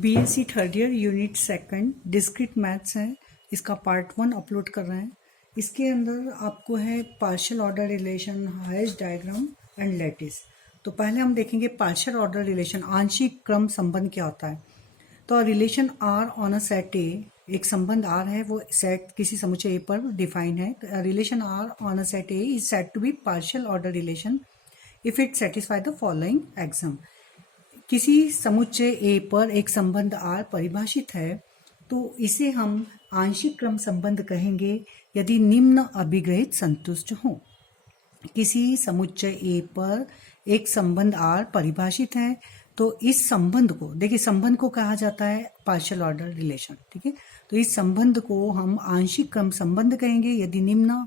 BSc third year unit second discrete maths है। इसका part 1 upload कर रहे हैं। इसके अंदर आपको है partial order relation, Hasse diagram and lattice. तो पहले हम देखेंगे पार्शियल ऑर्डर रिलेशन, आंशिक क्रम संबंध क्या होता है। तो relation R on a set A, एक संबंध आर है वो सेट किसी समुच्चय ए पर डिफाइन है। तो relation R on a set A is said to be partial order relation if it satisfy the following axiom. किसी समुच्चय ए पर एक संबंध आर परिभाषित है तो इसे हम आंशिक क्रम संबंध कहेंगे यदि निम्न अभिग्रहित संतुष्ट हो। किसी समुच्चय ए पर एक संबंध आर परिभाषित है तो इस संबंध को, देखिए संबंध को कहा जाता है पार्शियल ऑर्डर रिलेशन, ठीक है। तो इस संबंध को हम आंशिक क्रम संबंध कहेंगे यदि निम्न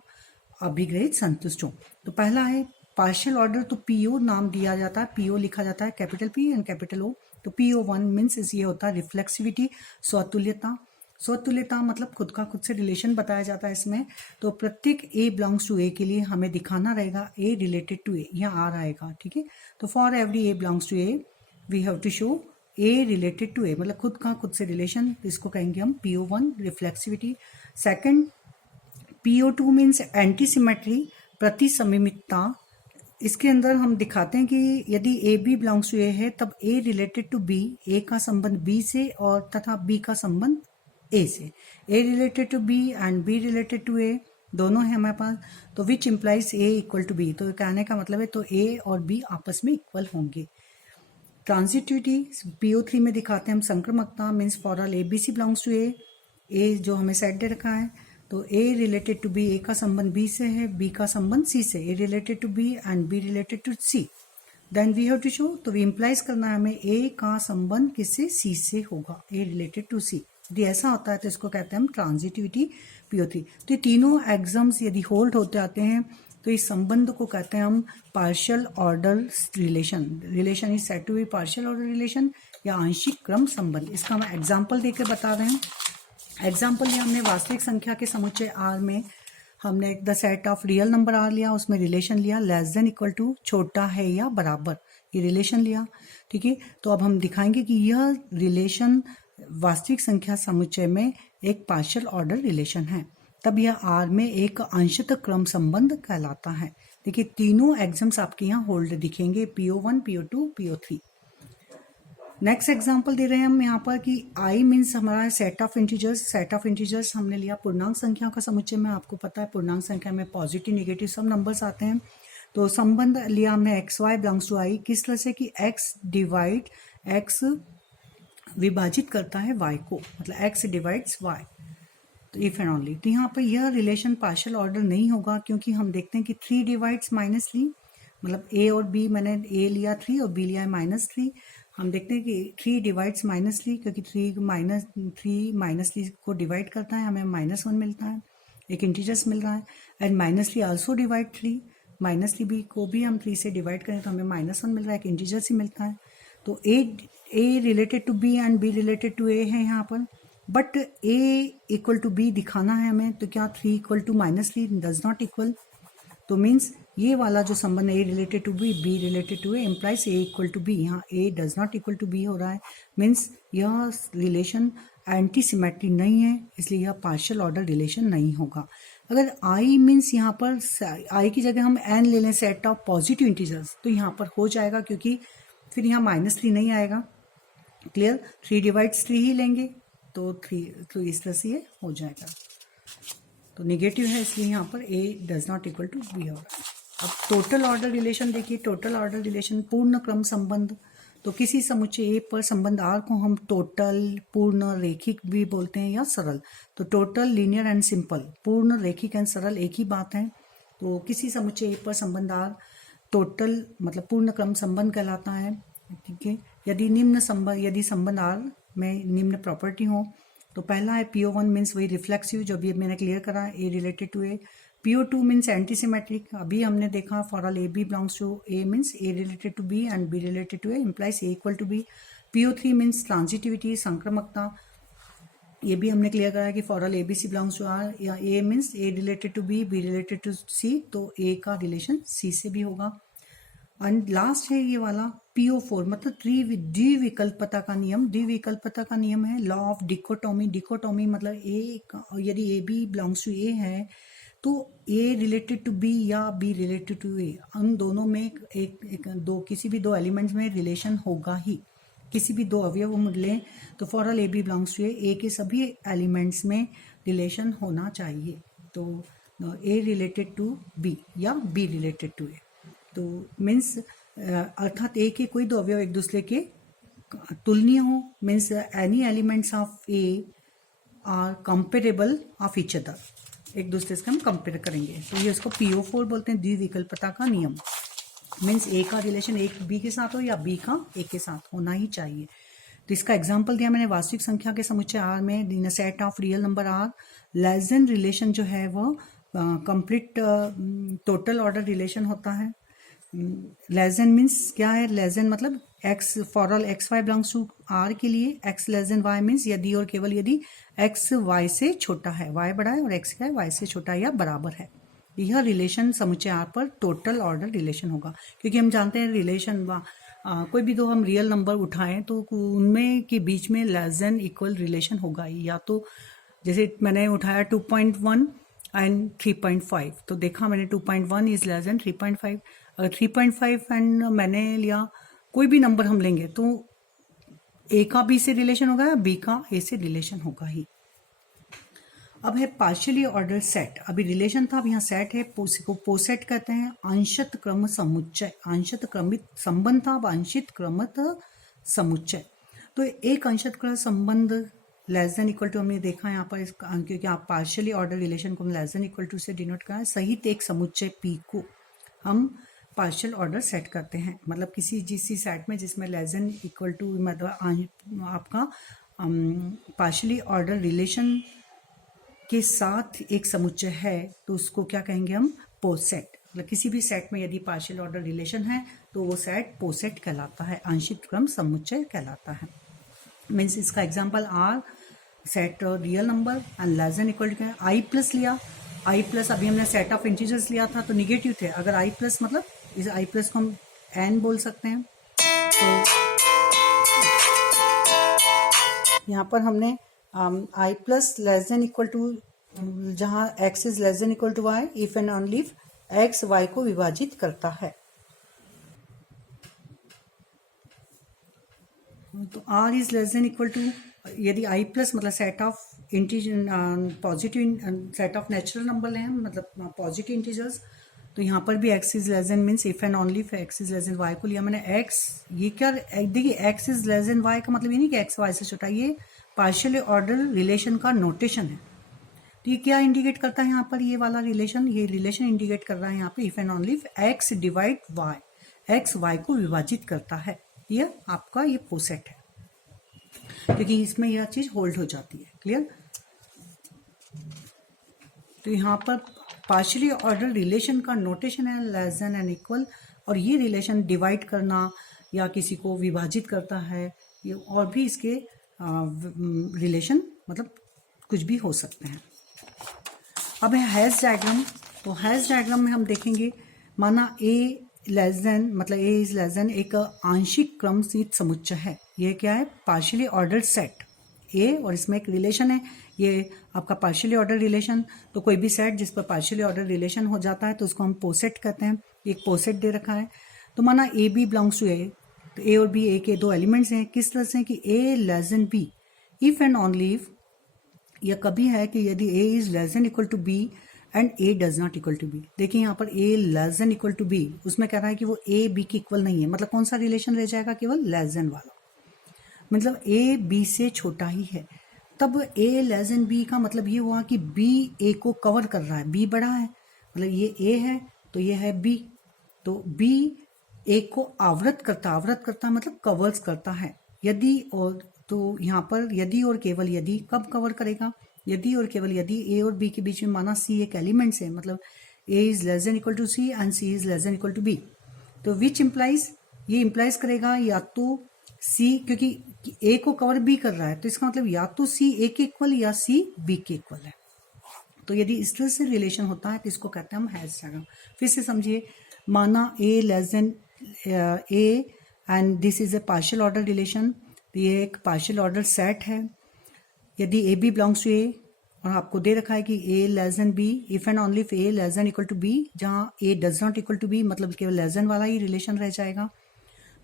अभिग्रहित संतुष्ट हो। तो पहला है पार्शियल ऑर्डर, तो पीओ नाम दिया जाता है, पीओ लिखा जाता है कैपिटल पी एंड कैपिटल ओ। तो PO1 मीन्स ये होता है रिफ्लेक्सिविटी, स्वतुल्यता। स्वतुल्यता मतलब खुद का खुद से रिलेशन बताया जाता है इसमें। तो प्रत्येक A बिलोंग्स टू A के लिए हमें दिखाना रहेगा A रिलेटेड टू A, यहाँ R आएगा, ठीक है। तो for every A belongs to A we have to show A related to A, मतलब खुद का खुद से रिलेशन, इसको कहेंगे हम PO1 reflexivity. Second PO2 means antisymmetry, प्रतिसमिमितता। इसके अंदर हम दिखाते हैं कि यदि ए बी बिलोंग्स टू ए है तब ए रिलेटेड टू बी, ए का संबंध बी से और तथा बी का संबंध ए से। A related to B and b related to a दोनों है हमारे पास। तो which implies a equal to b, तो कहने का मतलब है तो ए और बी आपस में इक्वल होंगे। ट्रांजिटिविटी PO3 में दिखाते हैं हम संक्रमकता, means for all a B C belongs to A जो हमें सेट दे रखा है तो A related to B, A का संबंध B से है, B का संबंध C से। A related to B and B related to C, then we have to show, तो वी इम्प्लाइज करना है हमें A का संबंध किससे, C से होगा, A रिलेटेड टू C। यदि ऐसा होता है तो इसको कहते हैं हम ट्रांजिटिविटी PO3। तो ये तीनों एग्जाम्स यदि होल्ड होते आते हैं तो इस संबंध को कहते हैं हम partial order relation. Relation is said to be partial order relation या आंशिक क्रम संबंध। इसका हम एग्जाम्पल देकर बता रहे हैं। एग्जाम्पल ये हमने वास्तविक संख्या के समुच्चय आर में हमने the set of real number R लिया, उसमें रिलेशन लिया लेस देन इक्वल टू, छोटा है या बराबर, ये रिलेशन लिया, ठीक है। तो अब हम दिखाएंगे कि यह रिलेशन वास्तविक संख्या समुच्चय में एक पार्शियल ऑर्डर रिलेशन है, तब यह आर में एक अंशतः क्रम संबंध कहलाता है। देखिए तीनों एग्जाम्स आपके यहाँ होल्ड दिखेंगे, PO1 PO2 PO3। Next example दे रहे हैं हम यहाँ पर कि आई मीन्स हमारा set of integers. Set of integers हमने लिया पूर्णांक संख्याओं का समुच्चय में। आपको पता है पूर्णांक संख्या में पॉजिटिव नेगेटिव सब नंबर्स आते हैं। तो संबंध लिया हमने एक्स वाई बिलोंग्स टू आई, किस तरह से कि एक्स डिवाइड, एक्स विभाजित करता है वाई को, मतलब एक्स डिवाइड्स वाई, तो इफ एंड ओनली। तो यहाँ पर यह रिलेशन पार्शियल ऑर्डर नहीं होगा क्योंकि हम देखते हैं कि 3 डिवाइड्स -3, मतलब ए और बी, मैंने ए लिया 3 और बी लिया है -3। हम देखते हैं कि 3 डिवाइड्स -3 क्योंकि 3 -3 को डिवाइड करता है, हमें -1 मिलता है, एक इंटीजर्स मिल रहा है। एंड -3 आल्सो डिवाइड 3, -3 भी को भी हम 3 से डिवाइड करें तो हमें -1 मिल रहा है, एक इंटीजर्स ही मिलता है। तो a related to B and b related to ए है यहाँ पर, but a equal to b दिखाना है हमें। तो क्या 3 equal to -3 does not equal, तो मीन्स ये वाला जो संबंध a related to b, b related to a implies a equal to b. यहाँ a does not equal to b हो रहा है, मीन्स यह रिलेशन एंटी सिमेट्री नहीं है, इसलिए यह पार्शियल ऑर्डर रिलेशन नहीं होगा। अगर आई मीन्स यहाँ पर आई की जगह हम एन ले लें, सेट ऑफ पॉजिटिव इंटीजर्स, तो यहाँ पर हो जाएगा क्योंकि फिर यहाँ -3 नहीं आएगा। क्लियर, 3 डिवाइड्स 3 ही लेंगे तो 3, तो इस तरह से ये हो जाएगा। तो नेगेटिव है इसलिए यहाँ पर a does not equal to b होगा। अब टोटल ऑर्डर रिलेशन देखिए, टोटल ऑर्डर रिलेशन पूर्ण क्रम संबंध। तो किसी समुच्चय ए पर संबंध आर को हम टोटल, पूर्ण, रेखिक भी बोलते हैं या सरल। तो टोटल, लीनियर एंड सिंपल, पूर्ण, रेखिक एंड सरल एक ही बात है। तो किसी समुच्चय ए पर संबंध आर टोटल मतलब पूर्ण क्रम संबंध कहलाता है, ठीक है। यदि संबंध आर में निम्न प्रॉपर्टी हो, तो पहला है PO1 मीन्स वही रिफ्लेक्सिव जो अभी मैंने क्लियर करा, a related to a. PO2 means antisymmetric, अभी हमने देखा for all a B belongs to A means a related to B and b related to a implies a equal to b. PO3 means transitivity, संक्रमकता, ये भी हमने clear करा कि for all a B C belongs to R, या A means a related to b, b related to c, तो a का relation सी से भी होगा। एंड लास्ट है ये वाला PO4, मतलब द्विविकल्पता का नियम। द्विविकल्पता का नियम है लॉ ऑफ डिकोटोमी। डिकोटोमी मतलब यदि ए बी बिलोंग्स टू ए है तो ए रिलेटेड टू बी या बी रिलेटेड टू ए, उन दोनों में किसी भी दो एलिमेंट्स में रिलेशन होगा ही। किसी भी दो अवयव हम लें तो for all a B belongs to A के सभी एलिमेंट्स में रिलेशन होना चाहिए। तो ए रिलेटेड टू बी या बी रिलेटेड टू ए, तो मीन्स अर्थात ए के कोई दो अवयव एक दूसरे के तुलनीय हो, means any elements of A R comparable of each other, एक दूसरे से हम कंपेयर करेंगे। तो ये इसको PO4 बोलते हैं, द्विविकल्पता का नियम। मीन्स ए का रिलेशन एक बी के साथ हो या बी का ए के साथ होना ही चाहिए। तो इसका एग्जाम्पल दिया मैंने वास्तविक संख्या के समुच्चय आर में in set of real number R less than relation जो है वो कंप्लीट टोटल ऑर्डर रिलेशन होता है। लेस देन मीन्स क्या है, लेस देन मतलब x for all x y belongs to R के लिए x less than y means यदि और केवल यदि एक्स वाई से छोटा है, वाई बड़ा है और एक्स क्या है वाई से छोटा है या बराबर है, यह रिलेशन समुच्चय आर पर टोटल ऑर्डर रिलेशन होगा। क्योंकि हम जानते हैं रिलेशन कोई भी दो हम रियल नंबर उठाएं तो उनमें के बीच में लेस देन इक्वल रिलेशन होगा ही। या तो जैसे मैंने उठाया 2.1 एंड 3.5, तो देखा मैंने 2.1 इज लेस देन 3.5। अगर 3.5 एंड मैंने लिया कोई भी नंबर हम लेंगे तो ए का बी से रिलेशन होगा या बी का ए से रिलेशन होगा ही। अब है पार्शियली ऑर्डर सेट। अभी रिलेशन था, अब यहाँ सेट है, को पोसेट कहते हैं। अंशत क्रम समुच्चय, अंशत क्रमित संबंध था, अब अंशित क्रमित समुच्चय। तो एक अंशत क्रम संबंध लेस देन इक्वल टू हमने देखा यहाँ पर, क्योंकि आप पार्शियली ऑर्डर रिलेशन को लेस देन इक्वल टू से डिनोट करा है, सहित एक समुच्चय पी को हम पार्शियल ऑर्डर सेट करते हैं। मतलब किसी सेट में जिसमें लेस देन इक्वल टू मतलब आपका पार्शियली ऑर्डर रिलेशन के साथ एक समुच्चय है तो उसको क्या कहेंगे हम, पोसेट। मतलब किसी भी सेट में यदि पार्शियल ऑर्डर रिलेशन है तो वो सेट पोसेट कहलाता है, आंशिक क्रम समुच्चय कहलाता है। मीन्स इसका example R set real number and less than equal to I plus लिया। आई प्लस अभी हमने सेट ऑफ इंटीजर्स लिया था तो निगेटिव थे, अगर आई प्लस मतलब इस आई प्लस को हम एन बोल सकते हैं। तो यहाँ पर हमने I plus less than equal to, जहाँ x is less than equal to y, if and only if x y को विभाजित करता है। तो R is less than equal to, यदि आई प्लस मतलब set of positive set of natural number लें मतलब पॉजिटिव इंटीजर्स, तो यहाँ पर भी x is less than means if and only if x is less than y को लिया मैंने। एक्स ये क्या, देखिए x is less than y का मतलब ये नहीं कि एक्स वाई से छोटा, ये पार्शियल ऑर्डर रिलेशन का नोटेशन है। तो ये क्या इंडिकेट करता है यहाँ पर, ये वाला रिलेशन, ये रिलेशन इंडिकेट कर रहा है यहाँ पे if and only if x divide y, x y को विभाजित करता है, ये आपका ये पोसेट है, क्योंकि इसमें यह चीज होल्ड हो जाती है। क्लियर। तो यहाँ पर पार्शियली ऑर्डर रिलेशन का नोटेशन है लेस देन एंड इक्वल, और ये रिलेशन डिवाइड करना या किसी को विभाजित करता है, ये और भी इसके रिलेशन मतलब कुछ भी हो सकते हैं। अब है हैश डायग्राम। तो हैश डायग्राम में हम देखेंगे, माना ए लेस देन मतलब ए इज लेस देन एक आंशिक क्रम सिद्ध समुच्चय है। ये क्या है, पार्शियली ऑर्डर्ड सेट ए, और इसमें एक रिलेशन है, ये आपका पार्शियली ऑर्डर रिलेशन। तो कोई भी सेट जिस पर पार्शियली ऑर्डर रिलेशन हो जाता है तो उसको हम पोसेट कहते हैं। एक पोसेट दे रखा है, तो माना ए बी बिलोंग्स टू ए, तो ए और बी ए के दो एलिमेंट्स हैं। किस तरह से कि a less than b if and only if, यह कभी है कि यदि ए is less than equal to B and a does not equal to b. देखिए यहाँ पर a less than equal to b, उसमें कह रहा है कि वो ए बी के इक्वल नहीं है, मतलब कौन सा रिलेशन रह जाएगा, केवल लेस देन वाला, मतलब ए बी से छोटा ही है। तब ए लेस देन बी का मतलब ये हुआ कि बी ए को कवर कर रहा है, बी बड़ा है, मतलब ये ए है तो ये है बी, तो बी ए को आवृत करता मतलब कवर्स करता है। यदि और, तो यहाँ पर यदि और केवल यदि कब कवर करेगा, यदि और केवल यदि ए और बी के बीच में माना सी एक एलिमेंट्स है, मतलब a is less than equal to c and c is less than equal to b, तो विच इम्प्लाइज, ये इम्प्लाइज करेगा या तो सी, क्योंकि ए को कवर बी कर रहा है तो इसका मतलब या तो सी ए के इक्वल या सी बी के इक्वल है। तो यदि इस तरह से रिलेशन होता है तो इसको कहते हैं हम हैश डायग्राम। फिर से समझिए, माना a less than a and this is a partial order relation. ये एक पार्शियल ऑर्डर सेट है। यदि a B belongs to A और आपको दे रखा है कि a less than b, if and only if a less than equal to b, जहाँ a does not equal to B मतलब केवल लेस देन वाला ही रिलेशन रह जाएगा।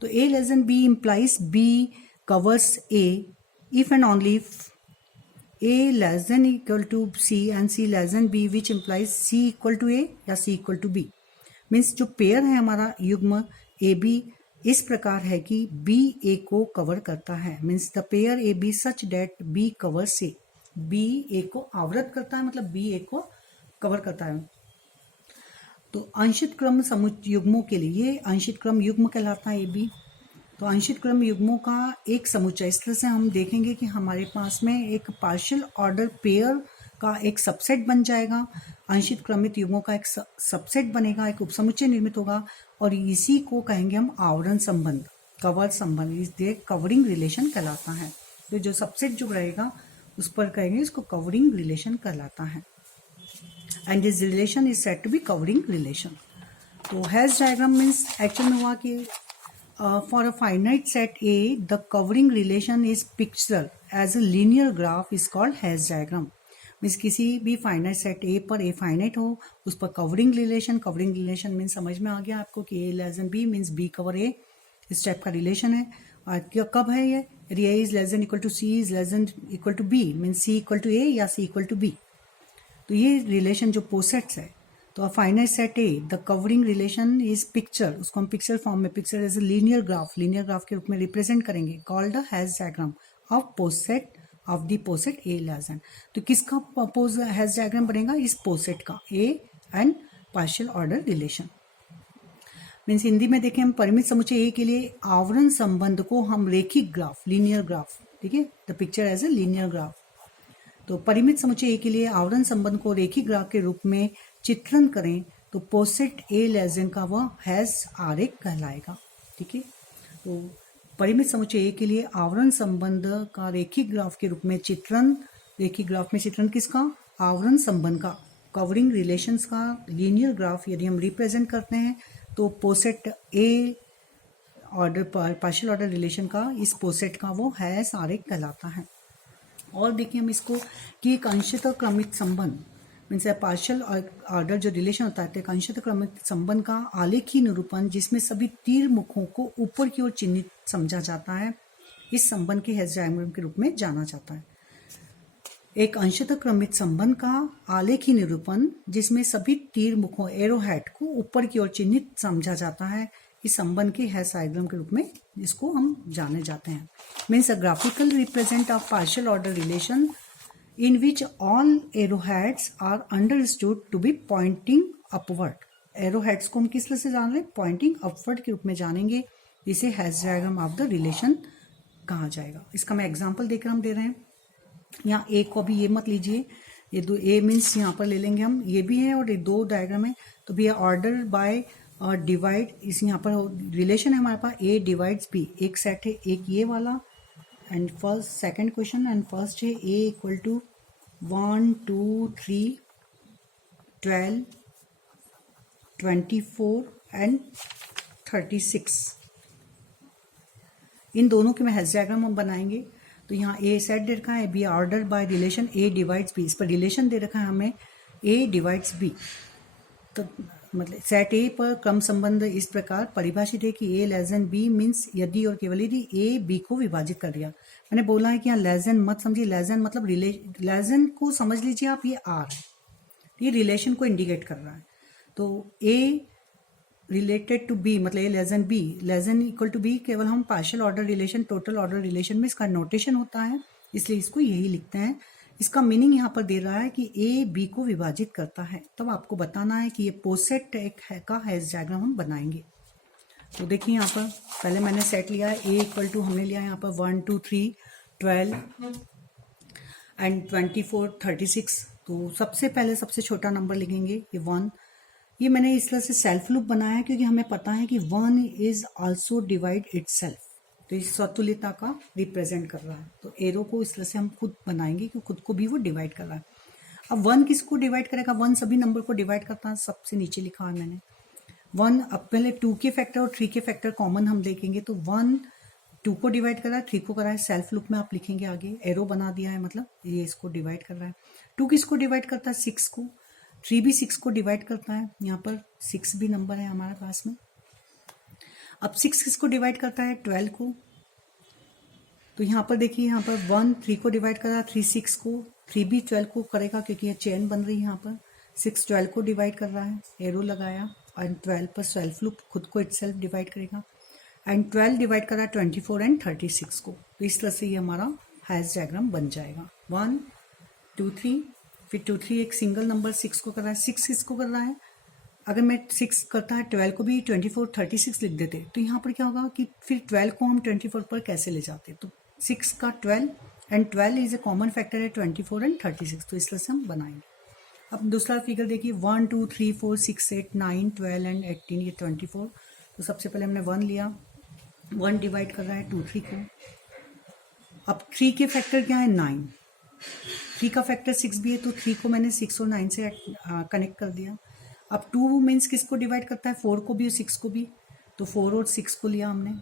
तो a less than b implies b covers a if and only if a less than equal to c and c less than b, which implies c equal to a या c equal to b. Means जो pair है हमारा युग्म A B इस प्रकार है कि B a को कवर करता है। Means the pair a b such that b covers a, b a को आवृत करता है मतलब बी ए को कवर करता है। तो अंशित क्रम युग्मों के लिए ये अंशित क्रम युग्म कहलाता है ए बी। तो अंशित क्रम युग्मों का एक समुच्चय, इस तरह से हम देखेंगे कि हमारे पास में एक पार्शियल ऑर्डर पेयर का एक सबसेट बन जाएगा, अंशित क्रमित युग्मों का एक सबसेट बनेगा, एक उपसमुच्चय निर्मित होगा और इसी को कहेंगे हम आवरण संबंध, कवर संबंध, इसलिए कवरिंग रिलेशन कहलाता है। तो जो सबसेट जो रहेगा उस पर कहेंगे इसको कवरिंग रिलेशन कहलाता है। And this relation is said to be covering relation. तो हैज डायग्राम मीन्स एक्चुअल में हुआ कि for a finite set A the covering relation is picture as a linear graph is called Hasse diagram. Means किसी भी finite set ए पर a finite हो उस पर कवरिंग रिलेशन मीन्स समझ में आ गया आपको कि a less than b means b cover a, इस टाइप का रिलेशन है। और कब है ये? यदि ए is less than equal to c is less than equal to b means c equal to a या सी इक्वल टू बी। तो ये रिलेशन जो पोसेट्स है, तो a finite set A the covering relation is picture, उसको हम picture form में, picture as a linear graph के रूप में रिप्रेजेंट करेंगे, called the Hasse diagram of poset of the poset A less than. तो किसका हैज डायग्राम बनेगा? इस पोसेट का, A and partial order relation. Means Hindi में देखें हम परिमित समुच्चय ए के लिए आवरण संबंध को हम रेखिक ग्राफ, लीनियर ग्राफ, ठीक है, the picture as a linear graph. तो परिमित समुच्चय ए के लिए आवरण संबंध को रेखिक ग्राफ के रूप में चित्रण करें तो पोसेट ए लेस देन का वह हैज आरेख कहलाएगा, ठीक है। तो परिमित समुच्चय ए के लिए आवरण संबंध का रेखिक ग्राफ के रूप में चित्रण, रेखिक ग्राफ में चित्रण किसका? आवरण संबंध का, कवरिंग रिलेशंस का लीनियर ग्राफ यदि हम रिप्रेजेंट करते हैं तो पोसेट ए ऑर्डर पार्शियल ऑर्डर रिलेशन का, इस पोसेट का वो हैज आरेख कहलाता है। और देखिए हम इसको कि एक अंशतः क्रमिक संबंध मीन्स पार्शियल ऑर्डर जो रिलेशन होता है एक अंशतः क्रमिक संबंध का आलेखी निरूपण जिसमें सभी तीर मुखों को ऊपर की ओर चिन्हित समझा जाता है, इस संबंध के हैज डायग्राम के रूप में जाना जाता है। एक अंशतः क्रमित संबंध का आलेखी निरूपण जिसमें सभी तीर मुखों एरोहेड को ऊपर की ओर चिन्हित समझा जाता है, इस संबंध के हैज डायग्राम के रूप में इसको हम जाने जाते हैं। Means a graphical represent of partial order relation in which all arrowheads are understood to be pointing upward। arrowheads को हम किस तरह से जान रहे हैं? pointing upward के रूप में जानेंगे, इसे has diagram of the relation कहा जाएगा। इसका मैं एग्जांपल देकर हम दे रहे हैं। यहाँ ए को अभी ये मत लीजिए, ये दो ए मीन्स यहाँ पर ले लेंगे हम, ये भी है और ये दो डायग्राम है, तो भी ऑर्डर बाय डिवाइड, इस यहाँ पर रिलेशन है हमारे पास ए डिवाइड्स बी, एक सेट है एक ये वाला and first second question and first है ए इक्वल टू 1 2 3 12 24 एंड 36। इन दोनों के में हैज डायग्राम हम बनाएंगे। तो यहाँ ए सेट दे रखा है, B order by relation A divides B, इस पर रिलेशन दे रखा है हमें ए डिवाइड्स बी। तो मतलब सेट ए पर क्रम संबंध इस प्रकार परिभाषित है कि a less than b means यदि और केवल यदि ए बी को विभाजित कर दिया। मैंने बोला है कि यहाँ लेस देन मत समझिए, लेस देन मतलब लेस देन को समझ लीजिए आप, ये आर है, ये रिलेशन को इंडिकेट कर रहा है। तो ए रिलेटेड टू बी मतलब A less than B, less than equal to B केवल हम partial order relation, total order relation में इसका नोटेशन होता है, इसलिए इसको यही लिखते हैं। इसका मीनिंग यहाँ पर दे रहा है कि ए बी को विभाजित करता है, तब आपको बताना है कि ये पोसेट एक है का हैज डायग्राम हम बनाएंगे। तो देखिए यहाँ पर पहले मैंने सेट लिया है ए इक्वल टू, हमने लिया है यहाँ पर 1 2 3 12 एंड 24 36। तो सबसे पहले सबसे छोटा नंबर लिखेंगे ये 1। ये मैंने इस तरह से सेल्फ लूप बनाया है क्योंकि हमें पता है कि 1 इज ऑल्सो डिवाइड इटसेल्फ, तो इस स्वतुल्यता का रिप्रेजेंट कर रहा है। तो एरो को इस तरह से हम खुद बनाएंगे कि खुद को भी वो डिवाइड कर रहा है। अब 1 किसको डिवाइड करेगा? 1 सभी नंबर को डिवाइड करता है, सबसे नीचे लिखा है मैंने। वन, अब पहले 2 के फैक्टर और 3 के फैक्टर कॉमन हम देखेंगे, तो 1 2 को डिवाइड कर रहा है, 3 को कर रहा है, सेल्फ लूप में आप लिखेंगे आगे, एरो बना दिया है, मतलब ये इसको डिवाइड कर रहा है। 2 किसको डिवाइड करता है? 6 को। 3 भी 6 को डिवाइड करता है, यहाँ पर 6 भी नंबर है हमारे पास में। अब 6 किसको डिवाइड करता है? 12 को। तो यहाँ पर देखिए, यहाँ पर 1 3 को डिवाइड कर रहा है, 3 6 को, 3 भी 12 को करेगा क्योंकि ये चेन बन रही है यहाँ पर। 6 12 को डिवाइड कर रहा है, एरो लगाया, एंड 12 पर सेल्फ लूप खुद को इटसेल्फ डिवाइड करेगा, एंड 12 डिवाइड कर रहा है 24 एंड 36 को। तो इस तरह से ये हमारा हैश डायग्राम बन जाएगा। 1 2 3, फिर 2 3 एक सिंगल नंबर 6 को कर रहा है। 6 किसको कर रहा है? अगर मैं 6 करता है 12 को भी 24 36 लिख देते, तो यहाँ पर क्या होगा कि फिर 12 को हम 24 पर कैसे ले जाते? तो 6 का 12 and 12 is a common factor है 24 एंड 36, तो इस तरह से हम बनाएंगे। अब दूसरा फिगर देखिए, 1 2 3 4 6 8 9 12 एंड 18, ये 24। तो सबसे पहले हमने 1 लिया, 1 डिवाइड कर रहा है 2 3 को। अब 3 के फैक्टर क्या है? 9। 3 का फैक्टर 6 भी है, तो 3 को मैंने 6 और 9 से कनेक्ट कर दिया। अब 2 मीन्स किसको डिवाइड करता है? 4 को भी और 6 को भी, तो 4 और 6 को लिया हमने।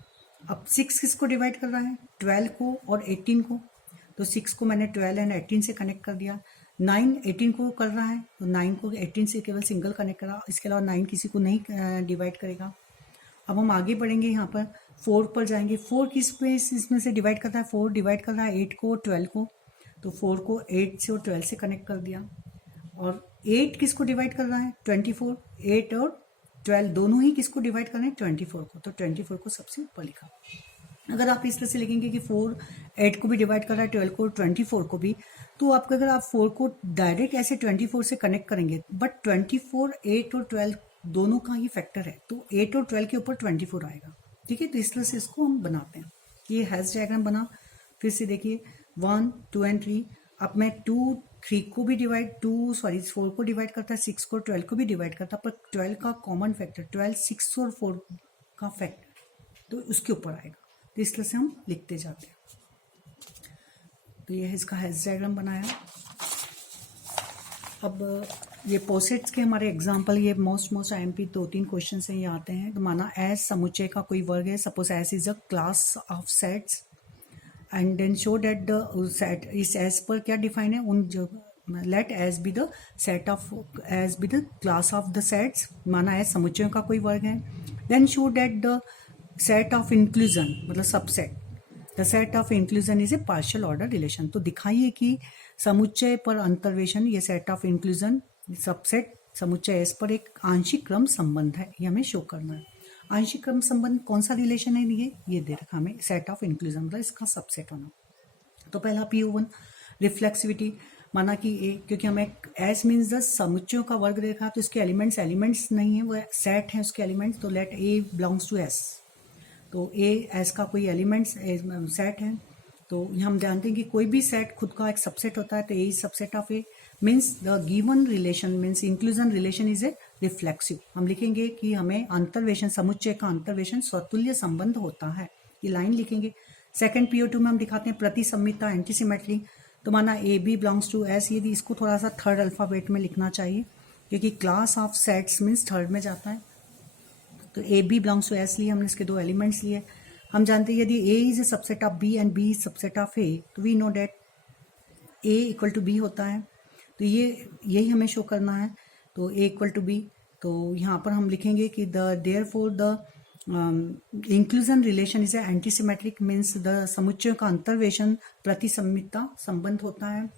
अब 6 किसको डिवाइड कर रहा है? 12 को और 18 को, तो 6 को मैंने 12 एंड 18 से कनेक्ट कर दिया। 9 18 को कर रहा है, तो 9 को 18 से केवल सिंगल कनेक्ट करा, इसके अलावा 9 किसी को नहीं डिवाइड करेगा। अब हम आगे बढ़ेंगे, यहाँ पर 4 पर जाएंगे। 4 किस पे इसमें से डिवाइड करता है? 4 डिवाइड कर रहा है 8 को और 12 को, तो 4 को 8 से और 12 से कनेक्ट कर दिया। और 8 किसको डिवाइड कर रहा है? 24। 8 और 12 दोनों ही किसको डिवाइड कर रहे हैं? 24 को, तो 24 को सबसे ऊपर लिखा। अगर आप इस तरह से लिखेंगे कि 4 8 को भी डिवाइड कर रहा है, 12 को, 24 को भी, तो आपका अगर आप 4 को डायरेक्ट ऐसे 24 से कनेक्ट करेंगे, बट 24 8 और 12 दोनों का ही फैक्टर है, तो 8 और 12 के ऊपर 24 आएगा। ठीक है, तो इस तरह से इसको हम बनाते हैं। ये हैश डायग्राम बना। फिर से देखिए, 1 2 एंड 3। अब मैं 2 3 को भी डिवाइड 4 को डिवाइड करता है, 6 को 12 को भी डिवाइड करता है, पर 12 का कॉमन फैक्टर 12 6 और 4 का फैक्टर, तो उसके ऊपर आएगा। तो इस तरह से हम लिखते जाते हैं। तो ये है इसका हैश डायग्राम बनाया। अब ये पोसेट्स के हमारे एग्जाम्पल, ये मोस्ट IMP 2-3 क्वेश्चन से ये आते हैं। तो माना एस समुच्चय का कोई वर्ग है, suppose S is a class of sets, and then show that the set, इस एस पर क्या डिफाइन है? उन जो let S be the set of, S be the class of the sets, माना एस समुच्चयों का कोई वर्ग है। Then show that the set of inclusion, मतलब subset, the set of inclusion is a partial order relation. तो दिखाइए कि समुच्चय पर अंतर्वेशन, ये सेट ऑफ इंक्लूजन सबसेट समुच्चय एस पर एक आंशिक क्रम संबंध है, ये हमें शो करना है। आंशिक क्रम संबंध कौन सा रिलेशन है? ये दे रखा हमें, सेट ऑफ इंक्लूजन मतलब इसका सबसेट होना। तो पहला PO1 रिफ्लेक्सिविटी, माना कि ए, क्योंकि हमें एस मीन्स द समुच्चयों का वर्ग देखा, तो इसके एलिमेंट्स नहीं है, वो सेट है उसके एलिमेंट्स, तो let A belongs to S. तो ए एस का कोई एलिमेंट्स सेट है, तो हम जानते हैं कि कोई भी सेट खुद का एक सबसेट होता है, तो A is subset of A, means the given relation means inclusion relation is a reflexive. हम लिखेंगे कि हमें अंतर्वेशन, समुच्चय का अंतर्वेशन स्वतुल्य संबंध होता है, ये लाइन लिखेंगे। सेकंड PO2 में हम दिखाते हैं प्रतिसम्मिता, एंटीसिमेट्री। तो माना A B belongs to S, यदि इसको थोड़ा सा थर्ड अल्फाबेट में लिखना चाहिए, क्योंकि class of sets means third में जाता है। तो A B belongs to S लिए, हमने इसके 2 एलिमेंट्स लिए। हम जानते हैं यदि ए is a subset of B and B is subset of A, तो we know that A equal to B होता है। तो ये यही हमें शो करना है। तो ए इक्वल टू बी, तो यहाँ पर हम लिखेंगे कि the therefore the inclusion relation is a antisymmetric, means the समुच्चयों का अंतर्वेशन प्रतिसम्मिता संबंध होता है।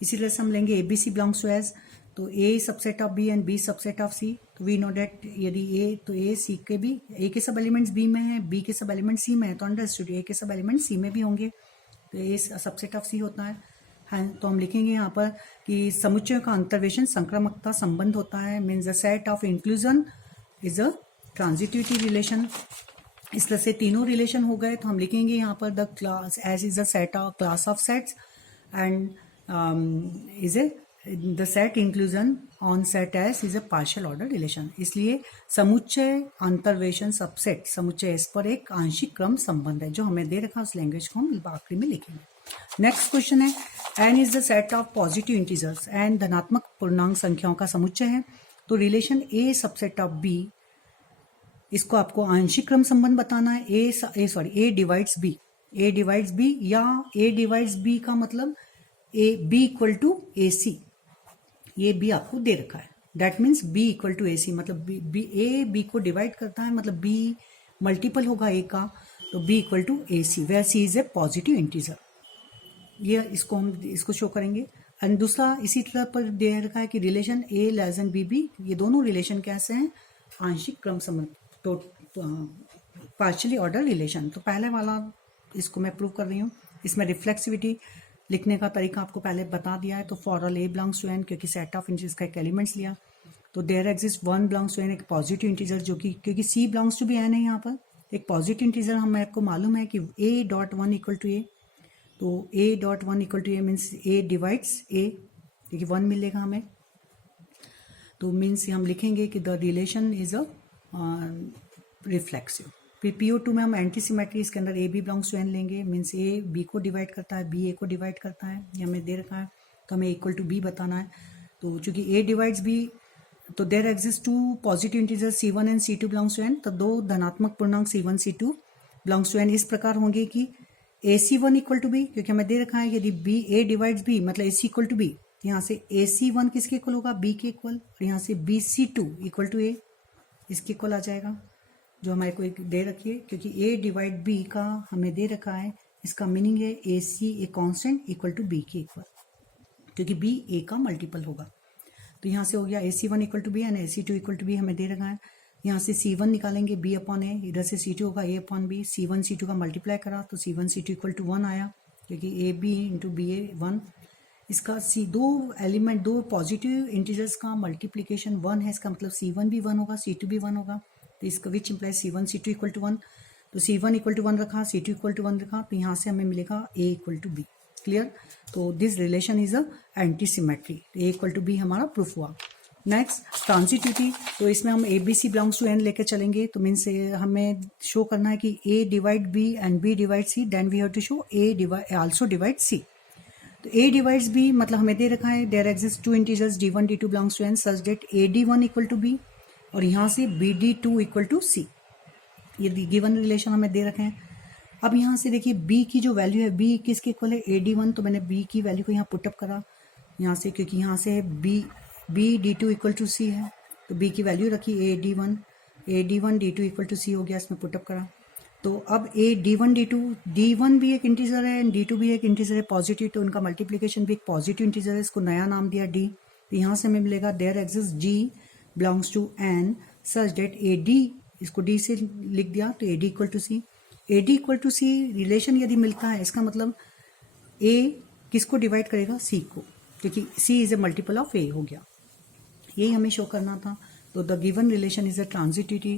इसी तरह से हम लेंगे A B C belongs to S, तो A subset of B and B subset of C, तो वी नो डेट यदि ए, तो ए सी के भी, ए के सब एलिमेंट्स बी में है, बी के सब एलिमेंट सी में है, तो अंडरस्टूड ए के सब एलिमेंट सी में भी होंगे, तो ए सबसेट ऑफ सी होता है। तो हम लिखेंगे यहाँ पर कि समुच्चयों का अंतर्वेशन संक्रामकता संबंध होता है, means the set of inclusion is a transitivity relation. इस तरह से तीनों रिलेशन हो गए। तो हम लिखेंगे यहाँ पर the class S is the set of class of sets and is a the set inclusion on set S is a partial order relation. इसलिए समुच्चय अंतर्वेशन सबसेट समुच्चय एस पर एक आंशिक क्रम संबंध है, जो हमें दे रखा उस लैंग्वेज को हम आखिरी में लिखेंगे। नेक्स्ट क्वेश्चन है, N is the set of positive integers, N धनात्मक पूर्णांक संख्याओं का समुच्चय है। तो relation A subset of B इसको आपको आंशिक क्रम संबंध बताना है। A divides B, A divides B, या ए डिवाइड्स बी का मतलब A B equal to A C, ये बी आपको दे रखा है। That means B equal to A C, मतलब ए बी को डिवाइड करता है, मतलब बी मल्टीपल होगा ए का, तो B equal to A C, where C is a positive integer. ये इसको शो करेंगे। एंड दूसरा इसी तरह पर दे रखा है कि रिलेशन ए लेस देन बी बी, ये दोनों रिलेशन कैसे हैं, आंशिक क्रम संबंध, तो पार्शियली ऑर्डर रिलेशन। तो पहले वाला इसको मैं प्रूव कर रही हूँ। इसमें रिफ्लेक्सिविटी लिखने का तरीका आपको पहले बता दिया है। तो for all A belongs to N, क्योंकि सेट ऑफ इंटीजर्स का एक एलिमेंट्स लिया, तो there exist one belongs to N, एक पॉजिटिव इंटीजर, जो कि क्योंकि सी बिलोंग्स टू भी एन है, यहाँ पर एक पॉजिटिव इंटीजर हम आपको मालूम है कि A dot one equal to ए, तो A dot one equal to A means A divides A, क्योंकि वन मिलेगा हमें, तो मीन्स हम लिखेंगे कि the relation is a reflexive. फिर PO2 में हम एंटी सिमेट्री, इसके अंदर A B belongs to N लेंगे, मीन्स ए बी को डिवाइड करता है, बी ए को डिवाइड करता है, ये हमें दे रखा है, तो हमें इक्वल टू बी बताना है। तो चूंकि ए डिवाइड्स बी, तो there exist two positive integer C1 and C2 belongs to N, तो दो धनात्मक पूर्णांक C1 C2 belongs to N इस प्रकार होंगे कि AC1 इक्वल टू बी, क्योंकि हमें दे रखा है यदि बी ए डिवाइड्स बी मतलब AC इक्वल टू बी, यहाँ से AC1 किसके इक्वल होगा, बी के इक्वल, और यहाँ से BC2 इक्वल टू ए, इसके इक्वल आ जाएगा, जो हमारे को एक दे रखी है, क्योंकि ए डिवाइड बी का हमें दे रखा है, इसका मीनिंग है AC a constant equal to B के इक्वल, क्योंकि बी ए का मल्टीपल होगा। तो यहाँ से हो गया AC1 equal to B and AC2 equal to B हमें दे रखा है। यहाँ से C1 निकालेंगे B अपॉन ए, इधर से C2 होगा A upon B, C1 C2 का मल्टीप्लाई करा तो C1 C2 इक्वल टू 1 आया, क्योंकि ए बी इंटू बी ए 1। इसका दो एलिमेंट, दो पॉजिटिव इंटीजर्स का मल्टीप्लीकेशन 1 है, इसका मतलब C1 भी 1 होगा, C2 भी 1 होगा, तो इसका which implies C1 C2 equal to 1। तो C1 इक्वल टू 1 रखा, C2 इक्वल टू 1 रखा, तो यहाँ से हमें मिलेगा A equal to B. Clear? तो this relation is a anti symmetry, A equal to B हमारा प्रूफ हुआ। नेक्स्ट ट्रांजिटिविटी, तो इसमें हम ABC बिलोंग्स टू एन लेके चलेंगे, तो मीन्स हमें शो करना है कि A divide B and B divide C, then we have to show A also divide C। तो A डिवाइड्स B मतलब हमें दे रखा है there exist two integers D1 D2 belongs to N such that AD1 equal to B और यहाँ से BD2 equal to C, ये गिवन रिलेशन हमें दे रखे हैं। अब यहाँ से देखिए B की जो वैल्यू है, B किसके इक्वल है, AD1, तो मैंने B की वैल्यू को यहाँ पुटअप करा यहाँ से, क्योंकि यहाँ से BD2 इक्वल टू C है, तो B की वैल्यू रखी AD1 D2 equal to C हो गया, इसमें पुटअप करा। तो अब D1 D1 भी एक इंटीजर है एंड D2 भी एक इंटीजर है पॉजिटिव, तो उनका मल्टीप्लिकेशन भी एक पॉजिटिव इंटीजर है, इसको नया नाम दिया D। तो यहाँ से हमें मिलेगा there exist G belongs to N such that AD, इसको D से लिख दिया, तो AD equal to C। AD equal to C relation यदि मिलता है, इसका मतलब A किसको डिवाइड करेगा, C को, क्योंकि C is a multiple of A हो गया, यही हमें शो करना था। तो the given relation is a transitivity